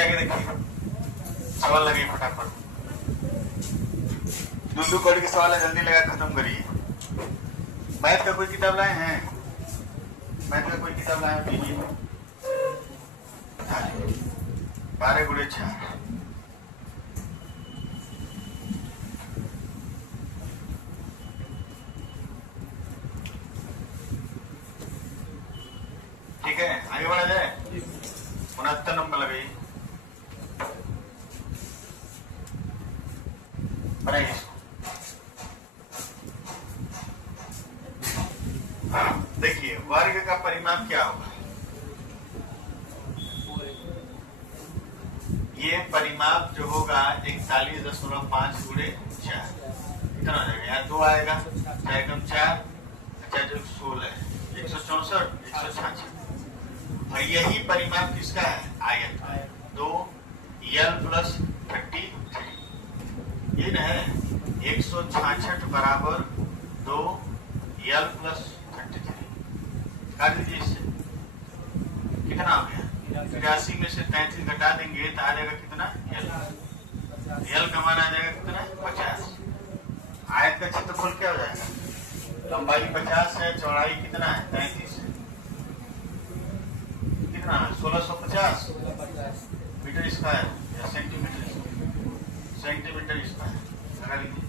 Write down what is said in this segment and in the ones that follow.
आगे देखिए, सवाल लगे फटाफट। दूसरी कौड़ी के सवाल है, जल्दी लगा खत्म करिए। मैथ का कोई किताब लाए हैं? मैथ का कोई किताब लाए हैं? 12 गुणे 4। ठीक है, आगे बढ़ा जाए। 69 नंबर लगाइए, बनाइए इसको। देखिए वर्ग का परिमाप क्या होगा। ये परिमाप जो होगा 41.5 गुणे 4 कितना हो जाएगा? यहाँ 2 आएगा, 4 कम 4, अच्छा जो 16 है, 164, 166। और यही परिमाप किसका है? आयत 2 l प्लस 33, ये न है 166 बराबर 2 l प्लस 33। काट दीजिए, इससे कितना हो गया? 83 में से 33 घटा देंगे तो आ जाएगा कितना? l का मान आ जाएगा कितना? 50। आयत का क्षेत्रफल क्या हो जाएगा? लंबाई 50 है, चौड़ाई कितना है? 33 है, कितना है? 1650 मीटर स्क्वायर या सेंटीमीटर स्क्वायर लगा लीजिए।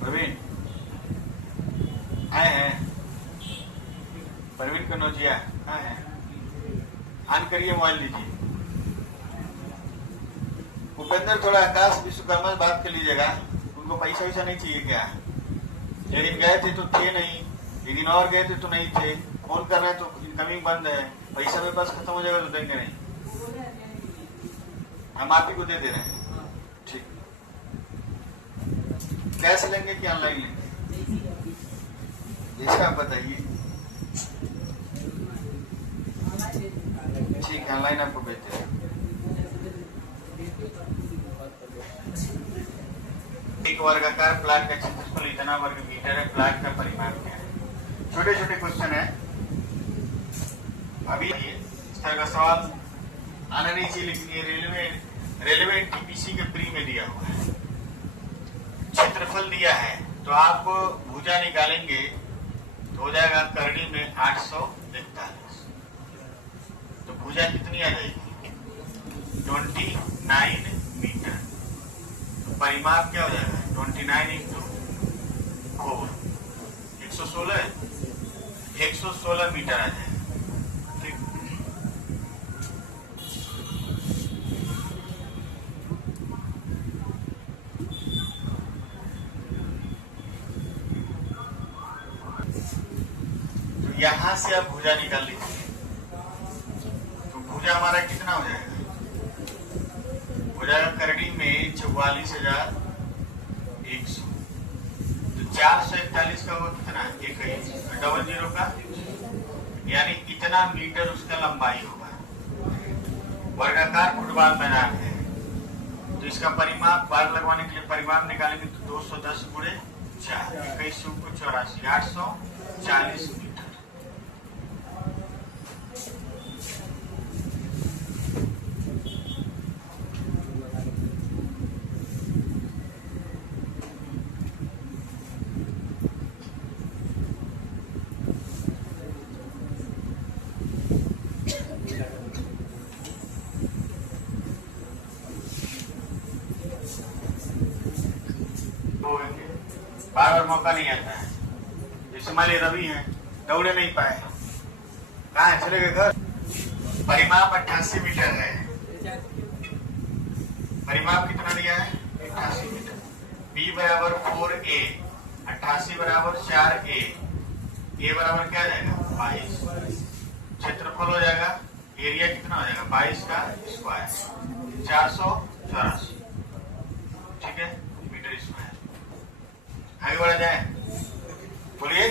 प्रवीण आए हैं? प्रवीण कनौजिया आए हैं? ऑन करिए, मोबाइल लीजिए। उपेंद्र थोड़ा आकाश विश्वकर्मा से बात कर लीजिएगा, उनको पैसा वैसा नहीं चाहिए क्या? एक दिन गए थे तो थे नहीं, एक दिन और गए थे तो नहीं थे, फोन कर रहे हैं तो इनकमिंग बंद है, पैसा मेरे पास खत्म हो जाएगा तो देंगे नहीं, हम आप ही को दे दे रहे हैं। ठीक, कैश लेंगे कि ऑनलाइन लेंगे? जैसे आप बताइए। ठीक है, ऑनलाइन आपको भेजते हैं। एक वर्गाकार प्लाट का क्षेत्रफल इतना वर्ग मीटर है, प्लाट का परिमाप क्या है? छोटे छोटे क्वेश्चन है, अभी इस तरह का सवाल आना नहीं चाहिए, लेकिन ये रेलवे टीपीसी के प्री में दिया हुआ है। क्षेत्रफल दिया है तो आप भुजा निकालेंगे तो हो जाएगा करड़ी में 841। तो भुजा कितनी आ जाएगी? 29 मीटर। तो परिमाप क्या हो जाएगा? 29 इंटू 4, 116 मीटर आ जाएगा। यहां से आप भुजा निकाल लीजिए, तो भुजा हमारा कितना हो जाएगा? हो जाएगा करड़ी में 44,100। तो 441 का वो कितना है? 1 का, यानी इतना मीटर उसका लंबाई होगा। वर्गाकार फुटबॉल मैदान है, तो इसका परिमाप बार लगवाने के लिए परिमाप निकालेंगे तो 210 गुणे 4, 2184, 840 मीटर। बार मौका नहीं आता है। जैसे मान लीजिए रवि है, दौड़े नहीं पाए, कहाँ है? चले गए घर। परिमाप 88 मीटर है। परिमाप कितना दिया है? 88 मीटर। B बराबर 4A, 88 बराबर 4A, A बराबर क्या जाएगा? 22। क्षेत्रफल हो जाएगा, एरिया कितना हो जाएगा? 22 का स्क्वायर, 484। आगे बढ़ा जाए, बोलिए।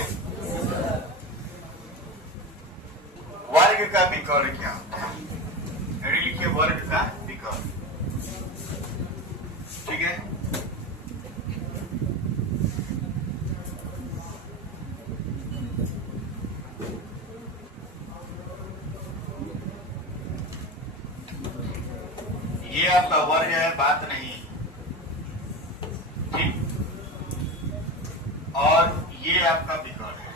वर्ग का विकर्ण क्या होता है? रेडी लिखिए, वर्ग का विकर्ण। ठीक है, ये आपका वर्ग है, बात नहीं, ठीक। और ये आपका विकर्ण है,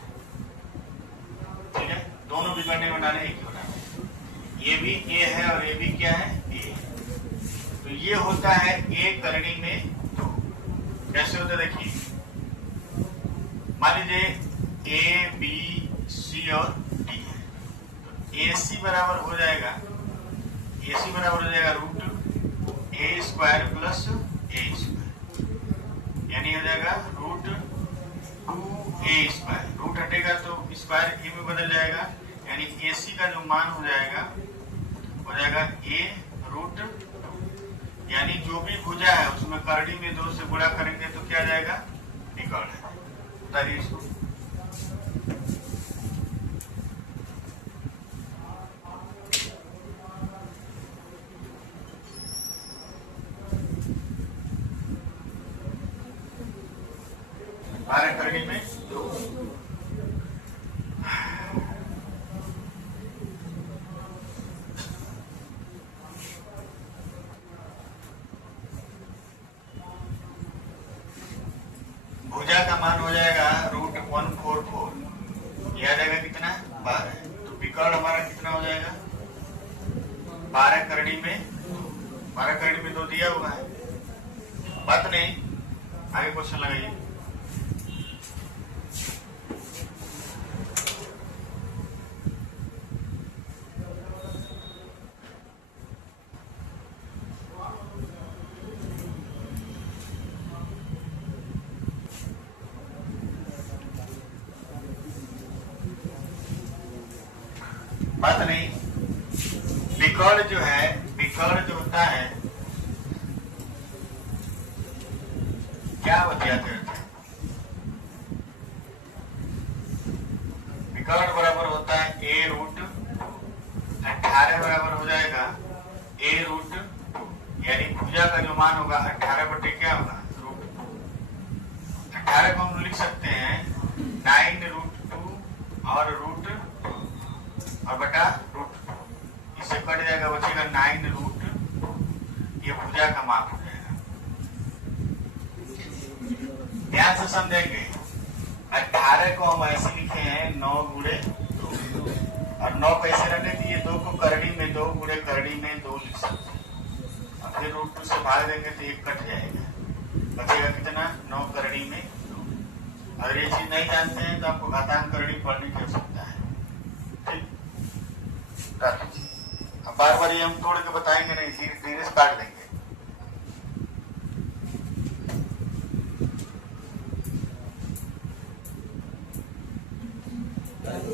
ठीक है। दोनों विकर्ण नहीं बनाने, एक ही बनाने। ये भी ए है और ये भी क्या है, ए। तो ये होता है ए करनी में दो। कैसे होता है देखिए, मान लीजिए ए बी सी और डी है, तो ए सी बराबर हो जाएगा, ए सी बराबर हो जाएगा रूट ए स्क्वायर प्लस ए स्क्वायर, यानी हो जाएगा रूट 2a स्क्वायर। रूट हटेगा तो स्क्वायर ए में बदल जाएगा, यानी ए सी का जो मान हो जाएगा ए रूट 2, यानी जो भी भुजा है उसमें करड़ी में 2 से गुणा करेंगे तो क्या जाएगा, विकर्ण है। बताइए इसको। बारह करड़ी में 2, भुजा का मान हो जाएगा रूट 144, यह आ जाएगा कितना, 12। तो विकर्ण हमारा कितना हो जाएगा, 12 करड़ी में 2। 12 करड़ी में 2 दिया हुआ है, बात नहीं। आगे क्वेश्चन लगाइए। बात नहीं, विकर्ण जो है, विकर्ण जो होता है क्या बतिया करते हैं, विकर्ण बराबर होता है ए रूट 18 बराबर हो जाएगा ए रूट 2, यानी भुजा का जो मान होगा 18 बटे क्या होगा, रूट 2। 18 को हम लिख सकते हैं 9 रूट 2 और रूट 2 और बटा रूट 2, इससे कट जाएगा, बचेगा 9 रूट 2। ये भुजा का माप हो जाएगा। ध्यान से समझेंगे, 18 को हम ऐसे लिखे हैं 9 गुणे 2, और 9 कैसे रहने दिए, 2 को करड़ी में 2 गुणे करड़ी में 2 लिख सकते हैं, और फिर रूट 2 से भाग देंगे तो 1 कट जाएगा, बचेगा कितना, 9 करड़ी में 2। अगर ये चीज नहीं जानते हैं तो आपको घातांक करड़ी पढ़ने की आवश्यकता है, ठीक। अब बार बार ये हम तोड़ के बताएंगे नहीं, धीरे धीरे से काट देंगे।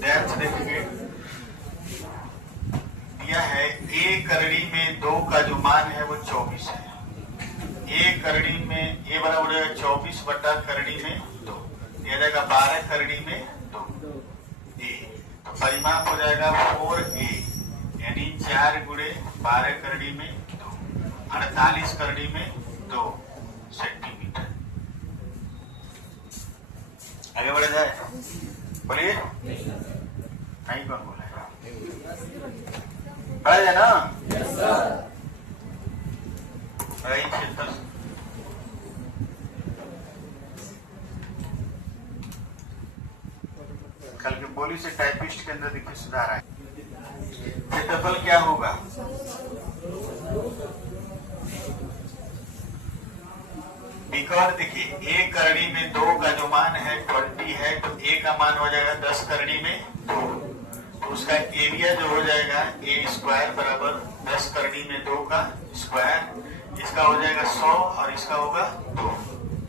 ध्यान से देखेंगे, दिया है ए करड़ी में 2 का जो मान है वो 24 है। ए करड़ी में ए बराबर हो जाएगा 24 बटा करड़ी में 2, दिया जाएगा 12 करड़ी में 2 ए, तो परिमाप हो जाएगा 4a, यानी 4 गुणे 12 करड़ी में 2, 48 करड़ी में 2 सेंटीमीटर। आगे बढ़ा जाए, बोलिए। नहीं, कौन बोलेगा, बढ़ा जाए ना। रही क्षेत्र कल के बोली से टाइपिस्ट के अंदर देखिए सुधार है। क्षेत्रफल क्या होगा, विकर्ण देखिए, ए करड़ी में 2 का जो मान है 20 है, तो ए का मान हो जाएगा 10 करड़ी में 2, तो उसका एरिया जो हो जाएगा ए स्क्वायर बराबर 10 करड़ी में 2 का स्क्वायर, इसका हो जाएगा 100 और इसका होगा 2,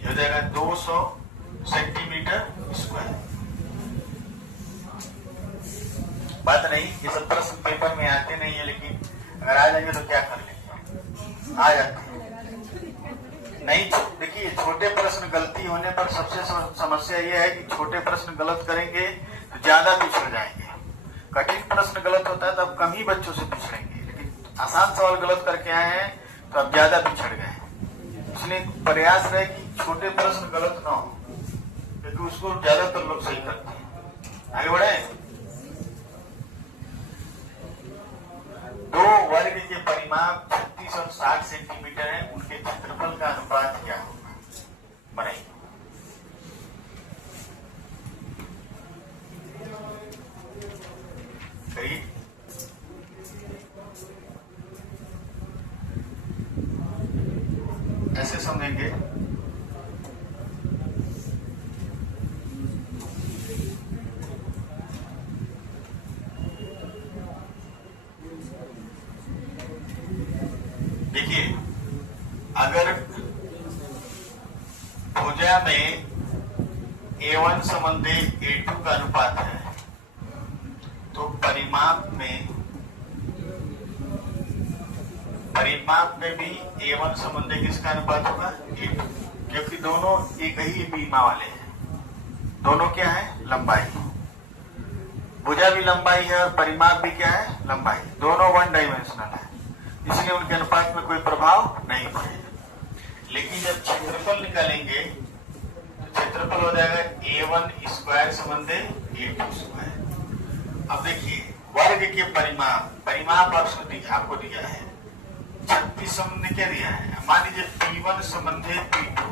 ये हो जाएगा 200 सेंटीमीटर स्क्वायर। बात नहीं, ये सब प्रश्न पेपर में आते नहीं है, लेकिन अगर आ जाएंगे तो क्या कर लेंगे, आ जाते हैं, नहीं, देखिए छोटे प्रश्न गलती होने पर सबसे समस्या यह है कि छोटे प्रश्न गलत करेंगे तो ज्यादा पिछड़ जाएंगे। कठिन प्रश्न गलत होता है तो अब कम ही बच्चों से पिछड़ेंगे, लेकिन आसान सवाल गलत करके आए हैं तो अब ज्यादा पिछड़ गए। इसलिए प्रयास रहे कि छोटे प्रश्न गलत ना हो, क्योंकि उसको ज्यादातर लोग सही करते हैं। आगे बढ़े। 2 वर्ग के परिमाप 36 और 60 सेंटीमीटर है, उनके क्षेत्रफल का अनुपात क्या होगा? बनाइए। ऐसे समझेंगे, देखिए अगर भुजा में A1 संबंधी A2 का अनुपात है तो परिमाप में भी A1 संबंधी किसका अनुपात होगा? A2, क्योंकि दोनों एक ही बीमा वाले हैं। दोनों क्या है? लंबाई। भुजा भी लंबाई है और परिमाप भी क्या है? लंबाई। दोनों 1 डायमेंशनल है, इसलिए उनके अनुपात में कोई प्रभाव नहीं पड़ेगा। लेकिन जब क्षेत्रफल निकालेंगे तो क्षेत्रफल हो जाएगा A1 स्क्वायर संबंधी A2 स्क्वायर। अब देखिए वर्ग के परिमाप आपको दिया है 36 संबंधी क्या दिया है? मान लीजिए P1 संबंधी P2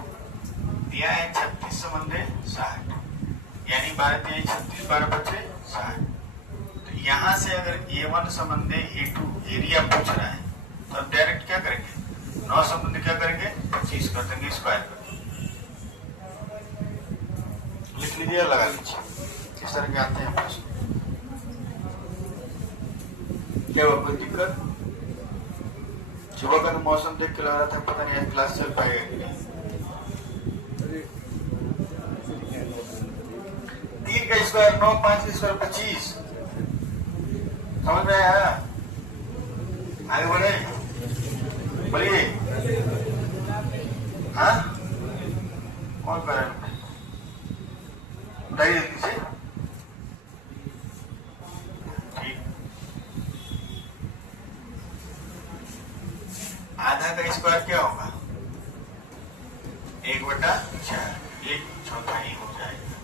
दिया है 36 संबंधी 60, यानी 12 36 12 बचे 60। तो यहाँ से अगर A1 संबंधी A2 एरिया पूछ रहा है तो अब डायरेक्ट क्या करेंगे? 9 संबंधी क्या करेंगे? 25 कर देंगे, स्क्वायर कर देंगे। लिख लीजिए, लगा लीजिए। किस तरह के आते हैं प्रश्न? क्या हुआ, कोई दिक्कत? सुबह का तो मौसम देख के लग रहा था पता नहीं क्लास चल पाएगा कि नहीं। 3 का स्क्वायर 9, 5 का स्क्वायर 25। समझ में आया? आगे बढ़े, बोलिए। हाँ, कौन कर रहा है? बताइए जल्दी से। आधा का स्क्वायर क्या होगा? 1/4, 1/4 हो जाएगा।